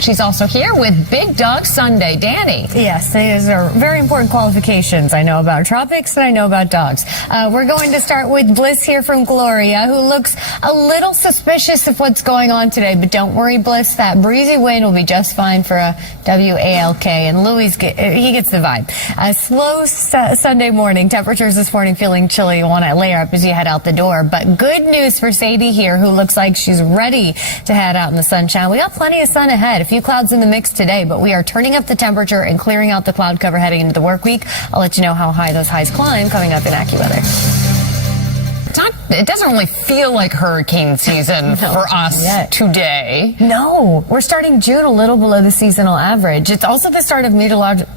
She's also here with Big Dog Sunday. Dani. Yes, these are very important qualifications. I know about tropics and I know about dogs. We're going to start with Bliss here from Gloria, who looks a little suspicious of what's going on today. But don't worry, Bliss, that breezy wind will be just fine for a WALK. And Louis, he gets the vibe. A slow Sunday morning. Temperatures this morning feeling chilly. You want to layer up as you head out the door. But good news for Sadie here, who looks like she's ready to head out in the sunshine. We got plenty of sun ahead. A few clouds in the mix today, but we are turning up the temperature and clearing out the cloud cover heading into the work week. I'll let you know how high those highs climb coming up in AccuWeather. It doesn't really feel like hurricane season for us today. No, we're starting June a little below the seasonal average. It's also the start of meteorological.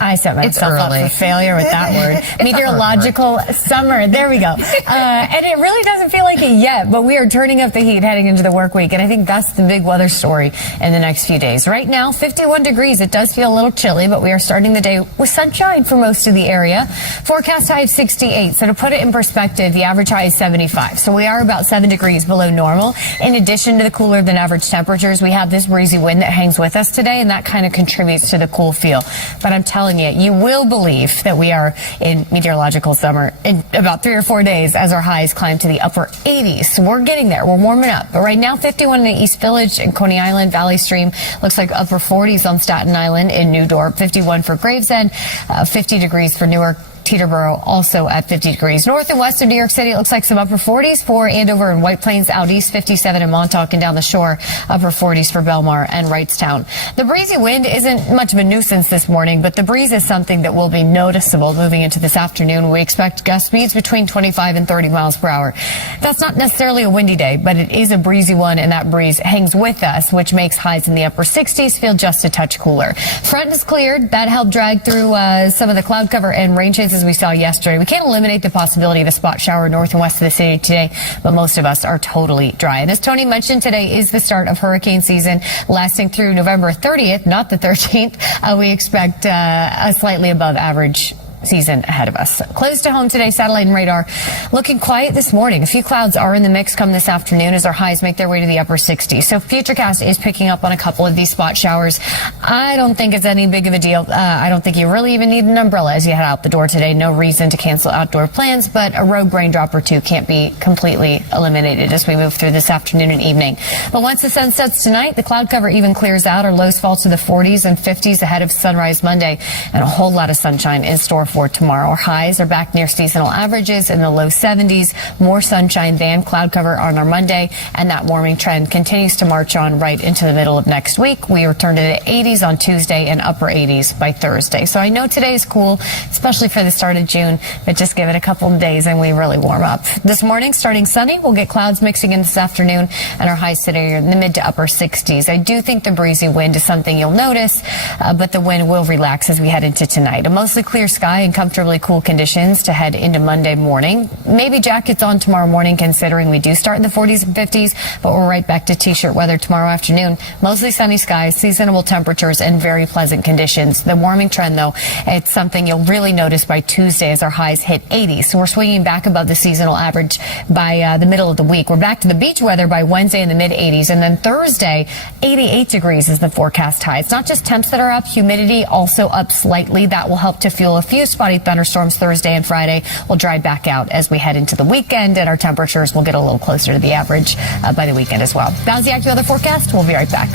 I set myself up for failure with that word. Meteorological summer. There we go. And it really doesn't feel like it yet, but we are turning up the heat heading into the work week. And I think that's the big weather story in the next few days. Right now, 51 degrees. It does feel a little chilly, but we are starting the day with sunshine for most of the area. Forecast high of 68. So to put it in perspective, the average high is 75. So we are about 7 degrees below normal. In addition to the cooler than average temperatures, we have this breezy wind that hangs with us today, and that kind of contributes to the cool feel. But I'm telling you will believe that we are in meteorological summer in about 3 or 4 days as our highs climb to the upper 80s. So we're getting there. We're warming up. But right now, 51 in East Village and Coney Island, Valley Stream. Looks like upper 40s on Staten Island in New Dorp. 51 for Gravesend. 50 degrees for Newark. Teterboro also at 50 degrees. North and west of New York City, it looks like some upper 40s for Andover and White Plains. Out east, 57 in Montauk, and down the shore, upper 40s for Belmar and Wrightstown. The breezy wind isn't much of a nuisance this morning, but the breeze is something that will be noticeable moving into this afternoon. We expect gust speeds between 25 and 30 miles per hour. That's not necessarily a windy day, but it is a breezy one, and that breeze hangs with us, which makes highs in the upper 60s feel just a touch cooler. Front is cleared. That helped drag through some of the cloud cover and rain chances as we saw yesterday. We can't eliminate the possibility of a spot shower north and west of the city today, but most of us are totally dry. And as Tony mentioned, today is the start of hurricane season lasting through November 30th, not the 13th. We expect a slightly above average season ahead of us. Close to home today, satellite and radar looking quiet this morning. A few clouds are in the mix come this afternoon as our highs make their way to the upper 60s. So Futurecast is picking up on a couple of these spot showers. I don't think it's any big of a deal. I don't think you really even need an umbrella as you head out the door today. No reason to cancel outdoor plans, but a rogue raindrop or two can't be completely eliminated as we move through this afternoon and evening. But once the sun sets tonight, the cloud cover even clears out. Our lows fall to the 40s and 50s ahead of sunrise Monday, and a whole lot of sunshine in store for tomorrow. Our highs are back near seasonal averages in the low 70s. More sunshine than cloud cover on our Monday, and that warming trend continues to march on right into the middle of next week. We return to the 80s on Tuesday and upper 80s by Thursday. So I know today is cool, especially for the start of June, but just give it a couple of days and we really warm up. This morning, starting sunny, we'll get clouds mixing in this afternoon, and our highs today are in the mid to upper 60s. I do think the breezy wind is something you'll notice, but the wind will relax as we head into tonight. A mostly clear sky and comfortably cool conditions to head into Monday morning. Maybe jackets on tomorrow morning considering we do start in the 40s and 50s, but we're right back to t-shirt weather tomorrow afternoon. Mostly sunny skies, seasonable temperatures, and very pleasant conditions. The warming trend, though, it's something you'll really notice by Tuesday as our highs hit 80. So we're swinging back above the seasonal average by the middle of the week. We're back to the beach weather by Wednesday in the mid 80s, and then Thursday, 88 degrees is the forecast high. It's not just temps that are up, humidity also up slightly. That will help to fuel a few spotty thunderstorms Thursday and Friday. Will dry back out as we head into the weekend, and our temperatures will get a little closer to the average by the weekend as well. That was the AccuWeather forecast. We'll be right back.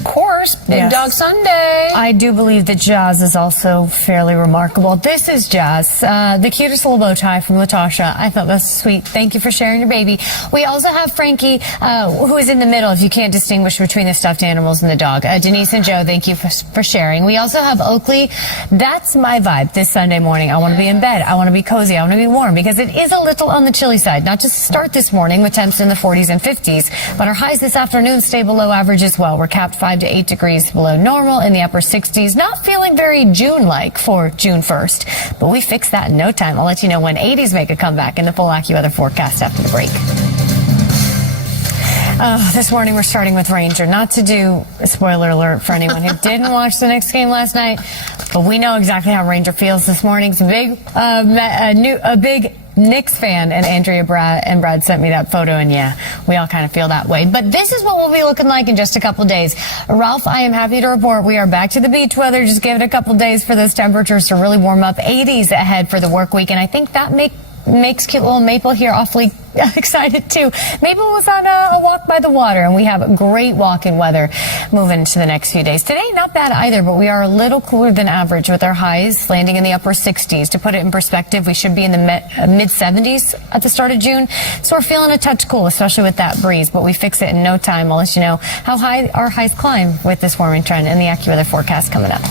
Of course, Big Dog Sunday. I do believe that Jazz is also fairly remarkable. This is Jazz, the cutest little bow tie from Latasha. I thought that's sweet. Thank you for sharing your baby. We also have Frankie, who is in the middle if you can't distinguish between the stuffed animals and the dog. Denise and Joe, thank you for sharing. We also have Oakley. That's my vibe this Sunday morning. I want to be in bed. I want to be cozy. I want to be warm because it is a little on the chilly side. Not just to start this morning with temps in the 40s and 50s, but our highs this afternoon stay below average as well. We're capped 5 to 8 degrees below normal in the upper 60s. Not feeling very June-like for June 1st, but we fix that in no time. I'll let you know when 80s make a comeback in the full AccuWeather forecast after the break. This morning we're starting with Ranger. Not to do a spoiler alert for anyone who didn't watch the Knicks game last night, but we know exactly how Ranger feels this morning. It's a big Knicks fan, and Brad sent me that photo, and yeah, we all kind of feel that way. But this is what we'll be looking like in just a couple days. Ralph, I am happy to report we are back to the beach weather. Just give it a couple days for those temperatures to really warm up. 80s ahead for the work week, and I think that makes cute little Maple here awfully excited too. Maple was on a walk by the water, and we have great walk-in weather moving into the next few days. Today, not bad either, but we are a little cooler than average with our highs landing in the upper 60s. To put it in perspective, we should be in the mid-70s at the start of June, so we're feeling a touch cool, especially with that breeze, but we fix it in no time. I'll let you know how high our highs climb with this warming trend and the AccuWeather forecast coming up.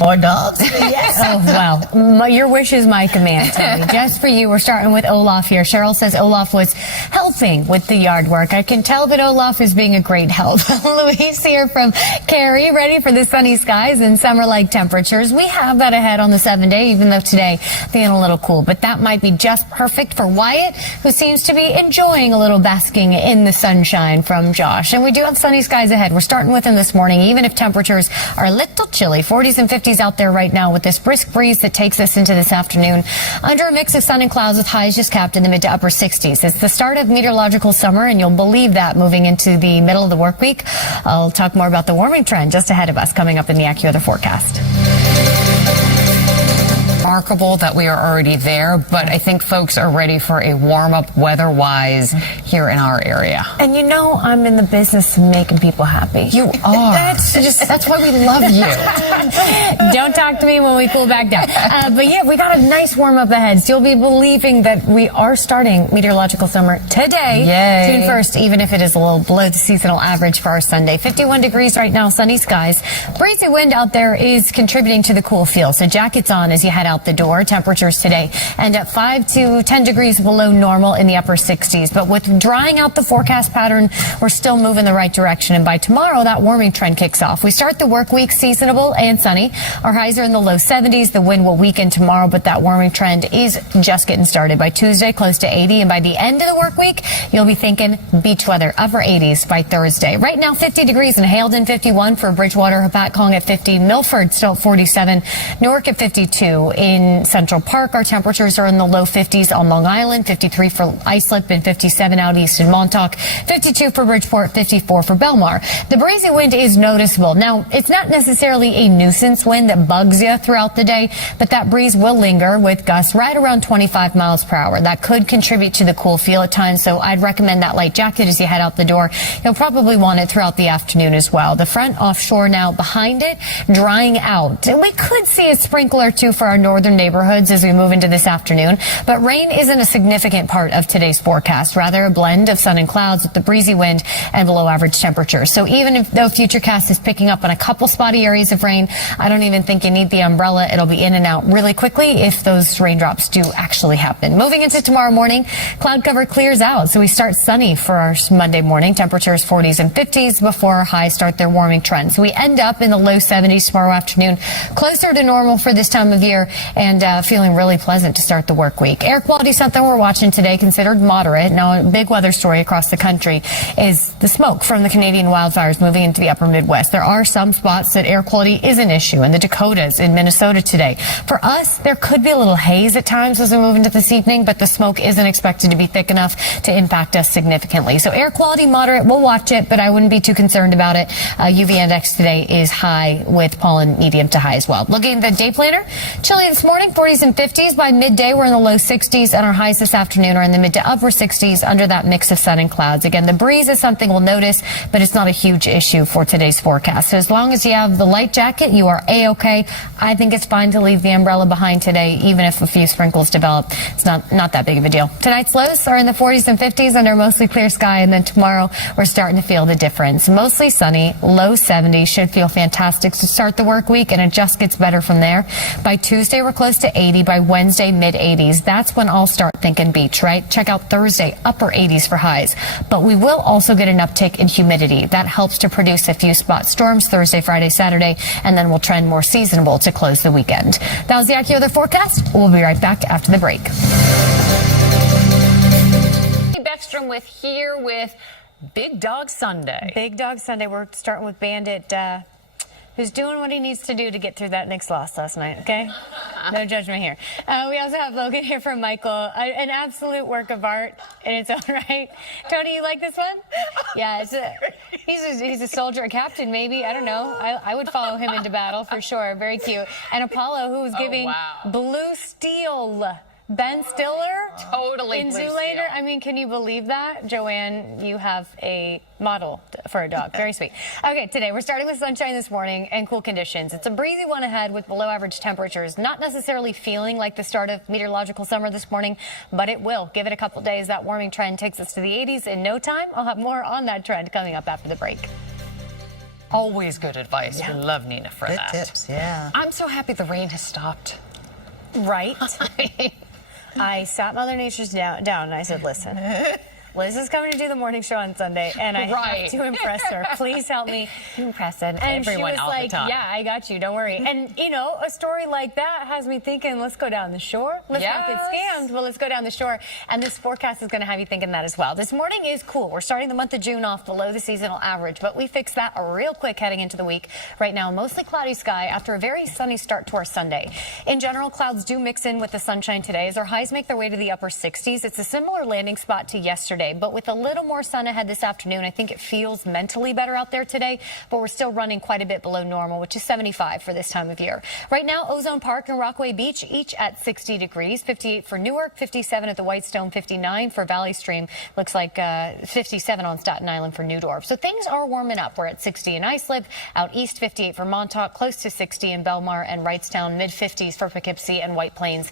More dogs? Yes. Oh, wow. Your wish is my command, Tony. Just for you, we're starting with Olaf here. Cheryl says Olaf was helping with the yard work. I can tell that Olaf is being a great help. Louise here from Cary, ready for the sunny skies and summer-like temperatures. We have that ahead on the 7-day, even though today feeling a little cool. But that might be just perfect for Wyatt, who seems to be enjoying a little basking in the sunshine from Josh. And we do have sunny skies ahead. We're starting with them this morning, even if temperatures are a little chilly. 40s and 50s out there right now with this brisk breeze that takes us into this afternoon under a mix of sun and clouds with highs just capped in the mid to upper 60s. It's the start of meteorological summer, and you'll believe that moving into the middle of the work week. I'll talk more about the warming trend just ahead of us coming up in the AccuWeather forecast. Remarkable that we are already there, but I think folks are ready for a warm-up weather-wise here in our area. And you know I'm in the business of making people happy. You are. That's why we love you. Don't talk to me when we cool back down. But yeah, we got a nice warm-up ahead. So you'll be believing that we are starting meteorological summer today, Yay. June 1st, even if it is a little below the seasonal average for our Sunday. 51 degrees right now, sunny skies. Breezy wind out there is contributing to the cool feel, so jackets on as you head out the door. Temperatures today end at 5 to 10 degrees below normal in the upper 60s. But with drying out the forecast pattern, we're still moving the right direction. And by tomorrow, that warming trend kicks off. We start the work week seasonable and sunny. Our highs are in the low 70s. The wind will weaken tomorrow, but that warming trend is just getting started. By Tuesday, close to 80. And by the end of the work week, you'll be thinking beach weather, upper 80s by Thursday. Right now, 50 degrees in Haledon, 51 for Bridgewater, Hapatcong at 50, Milford still at 47, Newark at 52. In Central Park, our temperatures are in the low 50s on Long Island, 53 for Islip and 57 out east in Montauk, 52 for Bridgeport, 54 for Belmar. The breezy wind is noticeable. Now, it's not necessarily a nuisance wind that bugs you throughout the day, but that breeze will linger with gusts right around 25 miles per hour. That could contribute to the cool feel at times, so I'd recommend that light jacket as you head out the door. You'll probably want it throughout the afternoon as well. The front offshore now behind it, drying out. And we could see a sprinkle or two for our northern neighborhoods as we move into this afternoon, but rain isn't a significant part of today's forecast, rather a blend of sun and clouds with the breezy wind and below average temperatures. So even though Futurecast is picking up on a couple spotty areas of rain, I don't even think you need the umbrella. It'll be in and out really quickly if those raindrops do actually happen. Moving into tomorrow morning, cloud cover clears out, so we start sunny for our Monday morning. Temperatures 40s and 50s before our highs start their warming trend. So we end up in the low 70s tomorrow afternoon, closer to normal for this time of year, and feeling really pleasant to start the work week. Air quality, something we're watching today, considered moderate. Now, a big weather story across the country is the smoke from the Canadian wildfires moving into the upper Midwest. There are some spots that air quality is an issue, in the Dakotas, in Minnesota today. For us, there could be a little haze at times as we move into this evening, but the smoke isn't expected to be thick enough to impact us significantly. So air quality moderate, we'll watch it, but I wouldn't be too concerned about it. UV index today is high with pollen medium to high as well. Looking at the day planner, chilly this morning, 40s and 50s. By midday, we're in the low 60s, and our highs this afternoon are in the mid to upper 60s under that mix of sun and clouds. Again, the breeze is something we'll notice, but it's not a huge issue for today's forecast. So as long as you have the light jacket, you are A-OK. I think it's fine to leave the umbrella behind today, even if a few sprinkles develop. It's not that big of a deal. Tonight's lows are in the 40s and 50s under mostly clear sky, and then tomorrow we're starting to feel the difference. Mostly sunny, low 70s, should feel fantastic to start the work week, and it just gets better from there. By Tuesday, we're close to 80. By Wednesday, mid-80s. That's when I'll start thinking beach, right? Check out Thursday, upper 80s for highs. But we will also get an uptick in humidity. That helps to produce a few spot storms Thursday, Friday, Saturday, and then we'll trend more seasonable to close the weekend. That was the AccuWeather forecast. We'll be right back after the break. Dani Beckstrom with Big Dog Sunday. Big Dog Sunday. We're starting with Bandit who's doing what he needs to do to get through that Knicks loss last night, okay? No judgment here. We also have Logan here from Michael, an absolute work of art in its own right. Tony, you like this one? Yeah, he's a soldier, a captain maybe, I don't know. I would follow him into battle for sure, very cute. And Apollo, who was giving blue steel. Ben Stiller? Totally. In Zoolander? I mean, can you believe that? Joanne, you have a model for a dog. Very sweet. Okay, today we're starting with sunshine this morning and cool conditions. It's a breezy one ahead with below average temperatures. Not necessarily feeling like the start of meteorological summer this morning, but it will. Give it a couple days. That warming trend takes us to the 80s in no time. I'll have more on that trend coming up after the break. Always good advice. We love Nina for Good that. tips, yeah. I'm so happy the rain has stopped. Right? I sat Mother Nature's down and I said, listen, Liz is coming to do the morning show on Sunday, and I have to impress her. Please help me impress her. And she was like, yeah, I got you. Don't worry. And, you know, a story like that has me thinking, let's go down the shore. Let's not get scammed, but let's go down the shore. And this forecast is going to have you thinking that as well. This morning is cool. We're starting the month of June off below the seasonal average, but we fixed that real quick heading into the week. Right now, mostly cloudy sky after a very sunny start to our Sunday. In general, clouds do mix in with the sunshine today as our highs make their way to the upper 60s. It's a similar landing spot to yesterday, but with a little more sun ahead this afternoon, I think it feels mentally better out there today, but we're still running quite a bit below normal, which is 75 for this time of year. Right now, Ozone Park and Rockaway Beach each at 60 degrees, 58 for Newark, 57 at the Whitestone, 59 for Valley Stream. Looks like 57 on Staten Island for New Dorp. So things are warming up. We're at 60 in Islip, out east 58 for Montauk, close to 60 in Belmar and Wrightstown, mid-50s for Poughkeepsie and White Plains.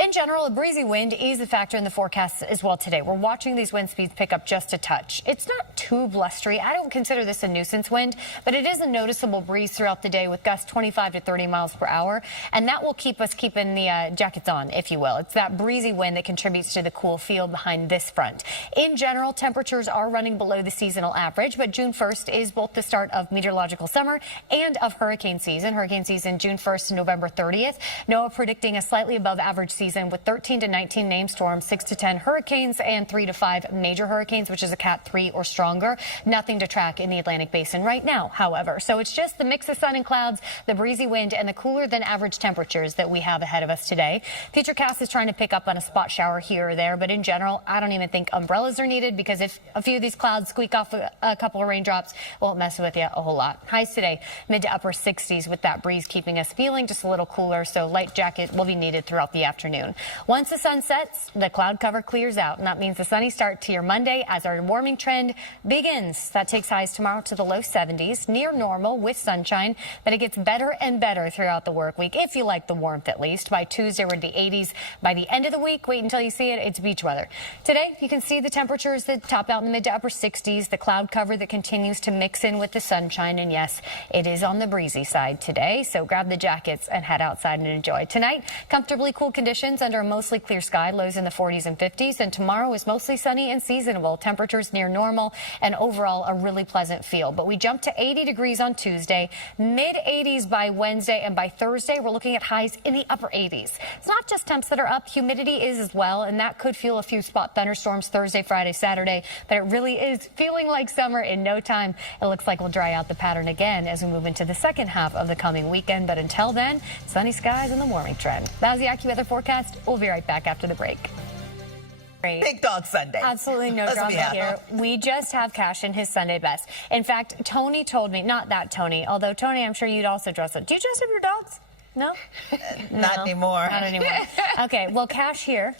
In general, a breezy wind is a factor in the forecast as well today. We're watching these wind speeds pick up just a touch. It's not too blustery. I don't consider this a nuisance wind, but it is a noticeable breeze throughout the day with gusts 25 to 30 miles per hour, and that will keep us keeping the jackets on, if you will. It's that breezy wind that contributes to the cool feel behind this front. In general, temperatures are running below the seasonal average, but June 1st is both the start of meteorological summer and of hurricane season. Hurricane season June 1st to November 30th. NOAA predicting a slightly above average season with 13 to 19 named storms, 6 to 10 hurricanes, and 3 to 5 major hurricanes, which is a Cat 3 or stronger. Nothing to track in the Atlantic Basin right now, however. So it's just the mix of sun and clouds, the breezy wind, and the cooler than average temperatures that we have ahead of us today. Futurecast is trying to pick up on a spot shower here or there, but in general, I don't even think umbrellas are needed because if a few of these clouds squeak off a couple of raindrops, won't mess with you a whole lot. Highs today, mid to upper 60s with that breeze keeping us feeling just a little cooler, so light jacket will be needed throughout the afternoon. Once the sun sets, the cloud cover clears out, and that means a sunny start to your Monday as our warming trend begins. That takes highs tomorrow to the low 70s, near normal with sunshine, but it gets better and better throughout the work week, if you like the warmth at least. By Tuesday, we're in the 80s. By the end of the week, wait until you see it, it's beach weather. Today, you can see the temperatures that top out in the mid to upper 60s, the cloud cover that continues to mix in with the sunshine, and yes, it is on the breezy side today, so grab the jackets and head outside and enjoy. Tonight, comfortably cool conditions under a mostly clear sky, lows in the 40s and 50s, and tomorrow is mostly sunny and seasonable. Temperatures near normal and overall a really pleasant feel. But we jump to 80 degrees on Tuesday, mid 80s by Wednesday, and by Thursday we're looking at highs in the upper 80s. It's not just temps that are up, humidity is as well, and that could fuel a few spot thunderstorms Thursday, Friday, Saturday, but it really is feeling like summer in no time. It looks like we'll dry out the pattern again as we move into the second half of the coming weekend, but until then, sunny skies and the warming trend. That was the AccuWeather forecast. We'll be right back after the break. Big Dog Sunday. Absolutely no drama here. We just have Cash in his Sunday best. In fact, Tony told me, not that Tony, although Tony, I'm sure you'd also dress up. Do you dress up your dogs? No? Not anymore. Not anymore. Okay, well, Cash here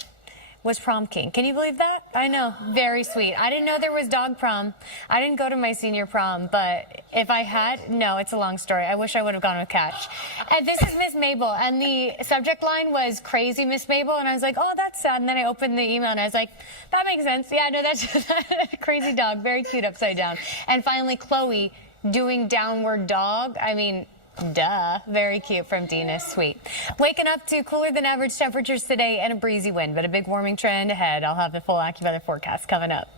was prom king. Can you believe that? I know. Very sweet. I didn't know there was dog prom. I didn't go to my senior prom, but if I had, no, it's a long story. I wish I would have gone with Cash. And this is Miss Mabel, and the subject line was crazy Miss Mabel, and I was like, oh, that's sad. And then I opened the email, and I was like, that makes sense. Yeah, no, that's just a crazy dog. Very cute upside down. And finally, Chloe doing downward dog. I mean, duh. Very cute from Dina. Sweet. Waking up to cooler than average temperatures today and a breezy wind, but a big warming trend ahead. I'll have the full AccuWeather forecast coming up.